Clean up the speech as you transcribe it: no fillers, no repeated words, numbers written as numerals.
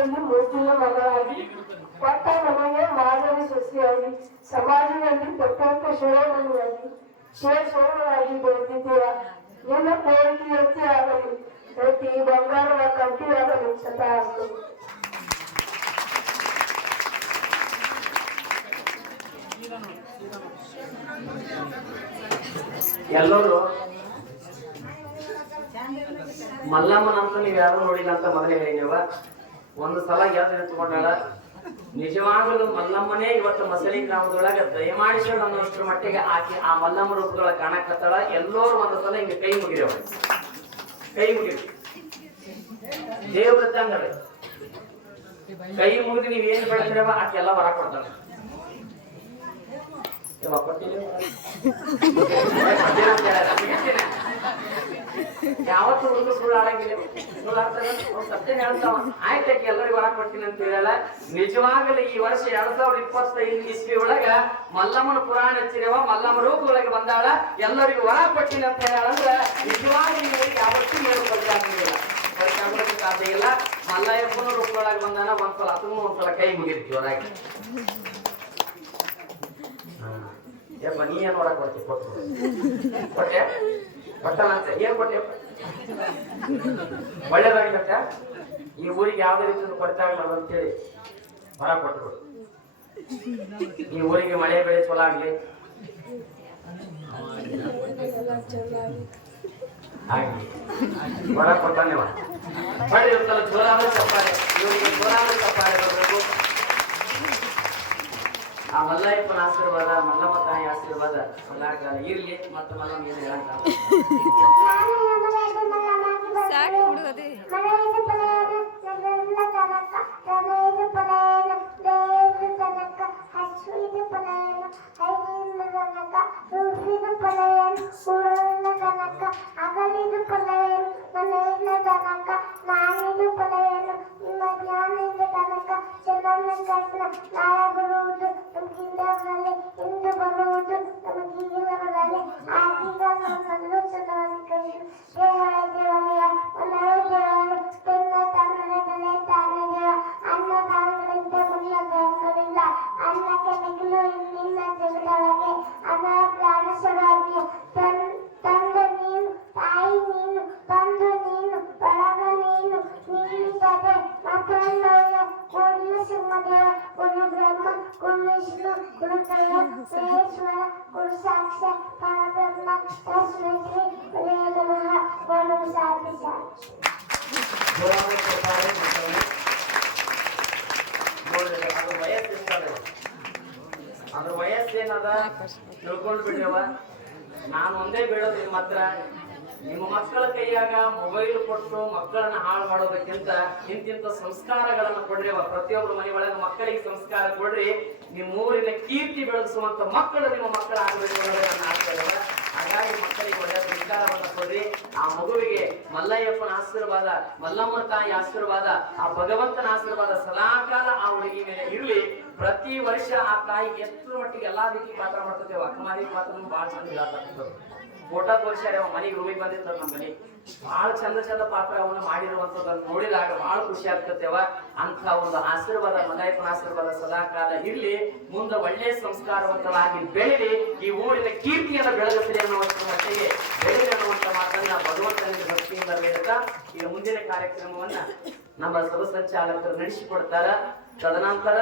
ಮನೆಯಲ್ಲಿ ಮೊದಲಿನ ಮಗಳಾಗಿ ಕೊಟ್ಟ ನಮಗೆ ಮಾದರಿ ಸೊಸೆಯಾಗಿ ಸಮಾಜದಲ್ಲಿ ಪ್ರತ್ಯೇಕ ಶಿರೋಮಣಿಯಾಗಿ ಶಿವಸೋಮರಾಗಿ ಬೆಳೆದಿದ್ದೀರ. ನಿನ್ನ ಕೋರಿಕೆ ಎತ್ತಿ ಆಗಲಿ, ಪ್ರತಿ ಬಂಗಾರದ ಕಂಠಿಯಾಗಲಿ ಸದಾ ಆಗಲಿ. ಎಲ್ಲರೂ ಮಲ್ಲಮ್ಮನಂತ ನೀವ್ ಯಾರು ನೋಡಿಲ್ಲ ಅಂತ ಮೊದಲೇ ಹೇಳಿನವ. ಒಂದು ಸಲ ಎದ್ದು ನಿಂತ್ಕೊಂಡಾಳ. ನಿಜವಾಗಲೂ ಮಲ್ಲಮ್ಮನೇ ಇವತ್ತು ಮಸಳಿ ಗ್ರಾಮದೊಳಗ ದಯಮಾಡಿಸೋಳು ಅನ್ನೋಷ್ಟ್ರ ಮಟ್ಟಿಗೆ ಆಕೆ ಆ ಮಲ್ಲಮ್ಮ ರೂಪದೊಳಗ ಕಾಣಕತ್ತಾಳ. ಎಲ್ಲರೂ ಒಂದು ಸಲ ಹಿಂಗೆ ಕೈ ಮುಗಿರವ, ಕೈ ಮುಗಿರಿ, ದೇವ್ರತ್ತಂಗಳೆ ಕೈ ಮುಗಿದು ನೀವ್ ಏನ್ ಬೆಳೆದ್ರವ ಆಕೆಲ್ಲ ಹೊರ ಕೊಡ್ತಾಳೆ. ಯಾವತ್ತು ಹುಡುಗ ಸುಳ್ಳು ಆಡಂಗಿಲ್ಲ, ಸತ್ಯ ಹೇಳ್ತಾವ. ಆಯ್ತಕ್ಕೆ ಎಲ್ಲರಿಗೂ ಹೊರ ಕೊಡ್ತೀನಿ ಅಂತ ಹೇಳಲ್ಲ. ನಿಜವಾಗಲೂ ಈ ವರ್ಷ 2025 ಇಸ್ವಿ ಒಳಗ ಮಲ್ಲಮ್ಮನ ಪುರಾಣ ಹಚ್ಚಿರವ, ಮಲ್ಲಮ್ಮ ರೂಪದೊಳಗೆ ಬಂದಾಳ, ಎಲ್ಲರಿಗೂ ಹೊರ ಕೊಡ್ತೀನಿ ಅಂತ ಹೇಳಂದ್ರ ನಿಜವಾಗಿ ಯಾವತ್ತೂ ಮೇಲೆ ಕೊಡ್ತಾಗಿಲ್ಲ, ಕೊಡ್ತಾಗೋದಕ್ಕೆ ಸಾಧ್ಯ ಇಲ್ಲ. ಮಲ್ಲಯ್ಯಪ್ಪನ ರೂಪದೊಳಗೆ ಬಂದಾನ. ಒಂದ್ಸಲ ಅದನ್ನು ಒಂದ್ಸಲ ಕೈ ಮುಗಿರ್ತೀವಿ ಹೊರಗೆ. ಯಪ್ಪ ನೀ ಏನ್ ನೋಡಕ್ ಕೊಡ್ತಿ? ಕೊಟ್ಟೆ ಕೊಟ್ಟಲ್ಲ ಅಂತ ಏನ್ ಕೊಟ್ಟೆ? ಒಳ್ಳೇದಾಗಿ ಕೊಟ್ಟ. ಈ ಊರಿಗೆ ಯಾವ್ದೇ ರೀತಿ ಕೊಡ್ತಾ ಇಲ್ಲ ಅಂತೇಳಿ ಹೊರ ಕೊಟ್ಟರು. ಈ ಊರಿಗೆ ಮಳೆ ಬೆಳೆ ಚಲೋ ಆಗ್ಲಿ, ಆಗ್ಲಿ ಹೊರ ಕೊಡ್ತಾನೆ. ಹೊಳ್ಳಿ ಇರ್ತಲ್ಲ ಜೋರಾದ ಚಪ್ಪಾಳೆ, ಇವರಿಗೆ ಜೋರಾದ ಚಪ್ಪಾಳೆ ಬರಬೇಕು. ಆ ಮಲ್ಲಯ್ಯಪ್ಪನ ಆಶೀರ್ವಾದ, ಮಲ್ಲಮ್ಮ ತಾಯಿ ಆಶೀರ್ವಾದ ಸದಾಕಾಲ ಇರ್ಲಿ. ಮತ್ತೆ ಮಲ್ಲಮ್ಮ ಏನು ಹೇಳಂತ ಅದ್ರ ವಯಸ್ಸೇನದ ತಿಳ್ಕೊಂಡ್ ಬಿಡ್ರವ. ನಾನು ಒಂದೇ ಬೇಡೋದು ಮಾತ್ರ, ನಿಮ್ಮ ಮಕ್ಕಳ ಕೈಯಾಗ ಮೊಬೈಲ್ ಕೊಟ್ಟು ಮಕ್ಕಳನ್ನ ಹಾಳು ಮಾಡೋದಕ್ಕಿಂತ ಇಂತಿಂತ ಸಂಸ್ಕಾರಗಳನ್ನ ಕೊಡ್ರಿ. ಪ್ರತಿಯೊಬ್ಬರು ಮನೆ ಒಳಗೆ ಮಕ್ಕಳಿಗೆ ಸಂಸ್ಕಾರ ಕೊಡ್ರಿ. ನಿಮ್ಮ ಊರಿನ ಕೀರ್ತಿ ಬೆಳೆಸುವಂತ ಮಕ್ಕಳು ನಿಮ್ಮ ಮಕ್ಕಳ ಆಗಬೇಕು ಅನ್ನೋದೇ ನನ್ನ ಆಶೀರ್ವಾದ. ಹಾಗಾಗಿ ಮಕ್ಕಳಿಗೆ ಒಳ್ಳೆಯ ಸಂಸ್ಕಾರವನ್ನ ಕೊಡ್ರಿ. ಆ ಮಗುವಿಗೆ ಮಲ್ಲಯ್ಯಪ್ಪನ ಆಶೀರ್ವಾದ, ಮಲ್ಲಮ್ಮನ ತಾಯಿ ಆಶೀರ್ವಾದ, ಆ ಭಗವಂತನ ಆಶೀರ್ವಾದ ಸದಾಕಾಲ ಆ ಹುಡುಗಿ ಮೇಲೆ ಇರ್ಲಿ. ಪ್ರತಿ ವರ್ಷ ಆ ತಾಯಿ ಎಷ್ಟು ಮಟ್ಟಿಗೆ ಎಲ್ಲಾ ರೀತಿ ಪಾತ್ರ ಮಾಡ್ತೇವೆ. ಅಕ್ಕಮಾರಿ ಪಾತ್ರ ಬಹಳ ಚಂದ ಹೇಳ್ತಾರೆ. ಫೋಟೋ ತೋರಿಸ್ಯಾರ, ಮನೆಗೆ ರೂಮಿಗೆ ಬಂದಿರ್ತಾರೆ. ನಮ್ಮ ಮನೆ ಬಹಳ ಚಂದ ಚಂದ ಪಾತ್ರ ಅವನ್ನ ಮಾಡಿರುವಂತದನ್ನ ನೋಡಿದಾಗ ಬಹಳ ಖುಷಿ ಆಗ್ತೇವ. ಅಂತ ಒಂದು ಆಶೀರ್ವಾದ, ಮಲ್ಲಯ್ಯಪ್ಪನ ಆಶೀರ್ವಾದ ಸದಾಕಾಲ ಇರ್ಲಿ. ಮುಂದೆ ಒಳ್ಳೆ ಸಂಸ್ಕಾರವಂತವಾಗಿ ಬೆಳೆಲಿ. ಈ ಊರಿನ ಕೀರ್ತಿಯನ್ನು ಬೆಳಗಿಸಲಿ ಅನ್ನುವಂತ ಮಟ್ಟಿಗೆ ಬೆಳೆಲಿ ಅನ್ನುವಂತ ಮಾತನ್ನ ಭಗವಂತನಿಂದ ಭಕ್ತಿಯಿಂದ ಹೇಳ್ತಾ ಈಗ ಮುಂದಿನ ಕಾರ್ಯಕ್ರಮವನ್ನ ನಮ್ಮ ಸಭಾ ಸಂಚಾಲಕರು ನಡೆಸಿಕೊಡ್ತಾರ. ತದನಂತರ